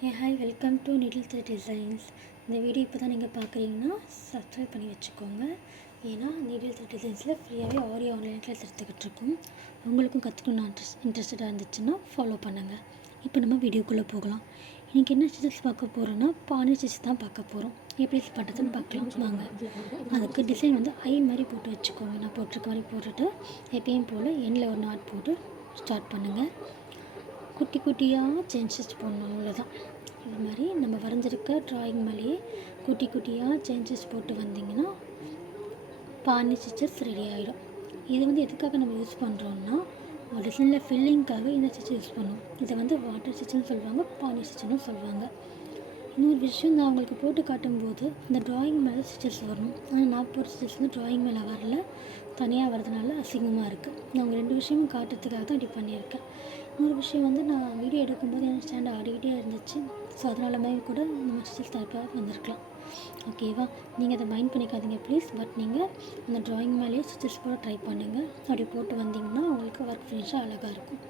Hi welcome to needle thread designs. இந்த video இப்போ தான் நீங்கள் பார்க்குறீங்கன்னா சப்ஸ்கிரைப் பண்ணி வச்சுக்கோங்க. ஏன்னா நீடில் த்ரெட் டிசைன்ஸில் ஃப்ரீயாகவே ஆரி ஆன்லைன் கிளாஸ் எடுத்துக்கிட்டு இருக்கோம். உங்களுக்கும் கற்றுக்கணும் இன்ட்ரெஸ்டடாக இருந்துச்சுன்னா ஃபாலோ பண்ணுங்கள். இப்போ நம்ம வீடியோக்குள்ளே போகலாம். இன்றைக்கி என்ன ஸ்டிச்சஸ் பார்க்க போகிறோன்னா பானி ஸ்டிச் தான் பார்க்க போகிறோம். எப்படி பண்ணுறதுன்னு பார்க்கலாம் வாங்க. அதுக்கு டிசைன் வந்து ஐ மாதிரி போட்டு வச்சுக்கோங்க. நான் போட்டிருக்க மாதிரி போட்டுட்டு எப்பயும் போல் எண்ணில் ஒரு நாட் போட்டு ஸ்டார்ட் பண்ணுங்கள். குட்டி குட்டியாக செயின் ஸ்டிச் போடணும், அவ்வளோதான். இது மாதிரி நம்ம வரைஞ்சிருக்க ட்ராயிங் மேலேயே குட்டி குட்டியாக செயின் ஸ்டிச் போட்டு வந்திங்கன்னா பானி ஸ்டிச்சஸ் ரெடி ஆகிடும். இது வந்து எதுக்காக நம்ம யூஸ் பண்ணுறோன்னா ஒரு டிசைனில் ஃபில்லிங்காக இந்த ஸ்டிச் யூஸ் பண்ணுவோம். இதை வந்து வாட்டர் ஸ்டிச்சுன்னு சொல்லுவாங்க, பானி ஸ்டிச்சுன்னு சொல்லுவாங்க. இன்னொரு விஷயம், நான் உங்களுக்கு போட்டு காட்டும்போது அந்த ட்ராயிங் மேலே ஸ்டிச்சஸ் வரணும். ஆனால் நான் போட்டு ஸ்டிச்சஸ் வந்து ட்ராயிங் மேலே வரல, தனியாக வரதுனால அசிங்கமாக இருக்குது. நான் உங்கள் ரெண்டு விஷயமும் காட்டுறதுக்காக தான் இப்படி பண்ணியிருக்கேன். இன்னொரு விஷயம் வந்து நான் வீடியோ எடுக்கும்போது என் ஸ்டாண்ட் ஆடிக்கிட்டே இருந்துச்சு. ஸோ அதனால மாதிரி கூட நம்ம ஸ்டிச்சஸ் தரப்பாக வந்திருக்கலாம். ஓகேவா? நீங்கள் அதை மைண்ட் பண்ணிக்காதீங்க ப்ளீஸ். பட் நீங்கள் அந்த ட்ராயிங் மேலேயே ஸ்டிச்சஸ் போட ட்ரை பண்ணுங்கள். அப்படி போட்டு வந்தீங்கன்னா உங்களுக்கு ஒர்க் ஃபினிஷாக அழகாக இருக்கும்.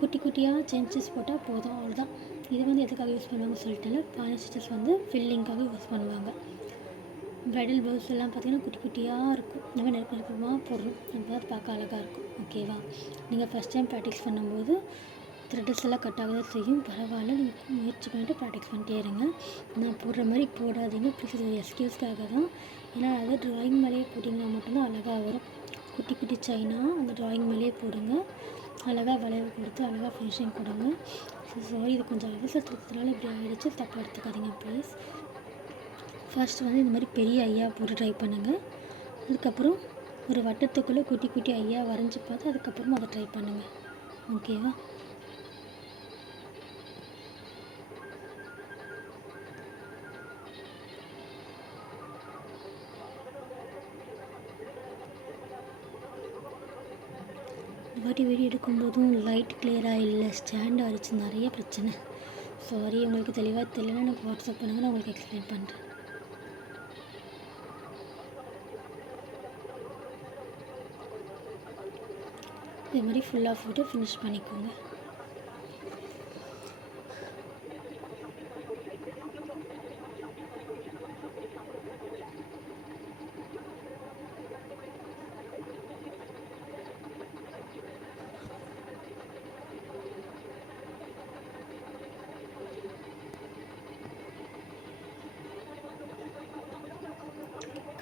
குட்டி குட்டியாக செயின் ஸ்டிச் போட்டால் போதும், அவ்வளோதான். இது வந்து எதுக்காக யூஸ் பண்ணுவாங்கன்னு சொல்லிட்டு பானி ஸ்டிச்சஸ் வந்து ஃபில்லிங்காக யூஸ் பண்ணுவாங்க. ப்ரைடல் ப்ளவுஸ் எல்லாம் பார்த்திங்கன்னா குட்டி குட்டியாக இருக்கும். நம்ம நெருக்கமாக போடுறோம், அப்போ தான் பார்க்க அழகாக இருக்கும். ஓகேவா? நீங்கள் ஃபஸ்ட் டைம் ப்ராக்டிஸ் பண்ணும்போது த்ரெட்டஸ் எல்லாம் கட் ஆக தான் செய்யும். பரவாயில்ல, நீங்கள் முயற்சி பண்ணிவிட்டு ப்ராக்டிஸ் பண்ணிட்டே இருங்க. நான் போடுற மாதிரி போடாதீங்க ப்ளீஸ். இது எக்ஸ்கியூஸ்க்காக தான். ஏன்னா அதை ட்ராயிங் மேலேயே போட்டிங்கன்னா மட்டும்தான் அழகாக வரும். குட்டி குட்டி செயினாக அந்த ட்ராயிங் மேலேயே போடுங்க. அழகாக வளைவு கொடுத்து அழகாக ஃபினிஷிங் கொடுங்க. சாரி, இது கொஞ்சம் அவசரத்துறதுனால இப்படி ஆகிடுச்சு, தப்பாக எடுத்துக்காதீங்க ப்ளீஸ். ஃபர்ஸ்ட் வந்து இந்த மாதிரி பெரிய ஐயா போட்டு ட்ரை பண்ணுங்கள். அதுக்கப்புறம் ஒரு வட்டத்துக்குள்ளே குட்டி குட்டி ஐயா வரைஞ்சி பார்த்து அதுக்கப்புறமா அதை ட்ரை பண்ணுங்கள். ஓகேவா? இந்த வாட்டி வீடியோ எடுக்கும்போதும் லைட் கிளியராக இல்லை, ஸ்டாண்ட் ஆகிடுச்சு, நிறைய பிரச்சனை. சாரி, உங்களுக்கு தெளிவாக தெரியலன்னா எனக்கு வாட்ஸ்அப் பண்ணுங்கள், நான் உங்களுக்கு எக்ஸ்பிளைன் பண்ணுறேன். இது மாதிரி ஃபுல்லாக போட்டு ஃபினிஷ் பண்ணிக்கோங்க.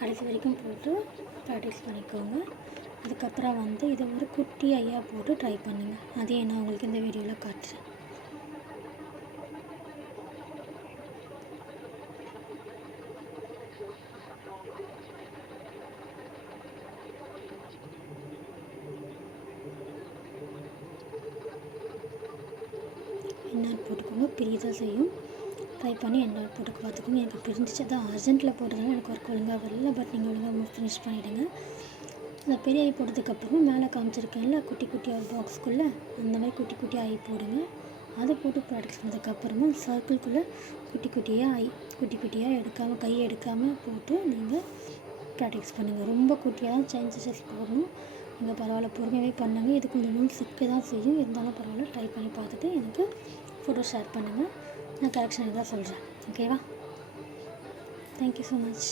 கடைசி வரைக்கும் போட்டு ப்ராக்டிஸ் பண்ணிக்கோங்க. அதுக்கப்புறம் வந்து இதை ஒரு குட்டி ஐயா போட்டு ட்ரை பண்ணுங்கள். அதே நான் உங்களுக்கு இந்த வீடியோவில் காட்டுறேன். என்னால் போட்டுக்கோங்க, பெரியதாக செய்யும். ட்ரை பண்ணி என்னால் போட்டு பார்த்துக்கோங்க. எனக்கு பிரிஞ்சிச்சு, தான் அர்ஜென்ட்டில் போடுறதுனால எனக்கு ஒர்க் ஒழுங்காக வரல. பட் நீங்கள் ஒழுங்காக ஃபினிஷ் பண்ணிவிடுங்க. அந்த பெரிய ஐ போட்டதுக்கப்புறம் மேலே காமிச்சிருக்கேன்ல குட்டி குட்டியாக பாக்ஸ்க்குள்ளே அந்த மாதிரி குட்டி குட்டி ஐ போடுங்க. அதை போட்டு ப்ராக்டிஸ் பண்ணதுக்கப்புறமா சர்க்கிள்குள்ளே குட்டி குட்டியாக எடுக்காமல், கையை எடுக்காமல் போட்டு நீங்கள் ப்ராக்டிஸ் பண்ணுங்கள். ரொம்ப குட்டியாக தான் செயின் ஸ்டிச்சஸ் போடணும். நீங்கள் பரவாயில்ல, பொறுமையாகவே பண்ணுங்கள். இது கொஞ்சம் நூல் சிக்க தான் செய்யும், இருந்தாலும் பரவாயில்ல. ட்ரை பண்ணி பார்த்துட்டு எனக்கு ஃபோட்டோ ஷேர் பண்ணுங்கள். நான் கரெக்ஷன் தான் சொல்கிறேன். ஓகேவா? Thank you so much.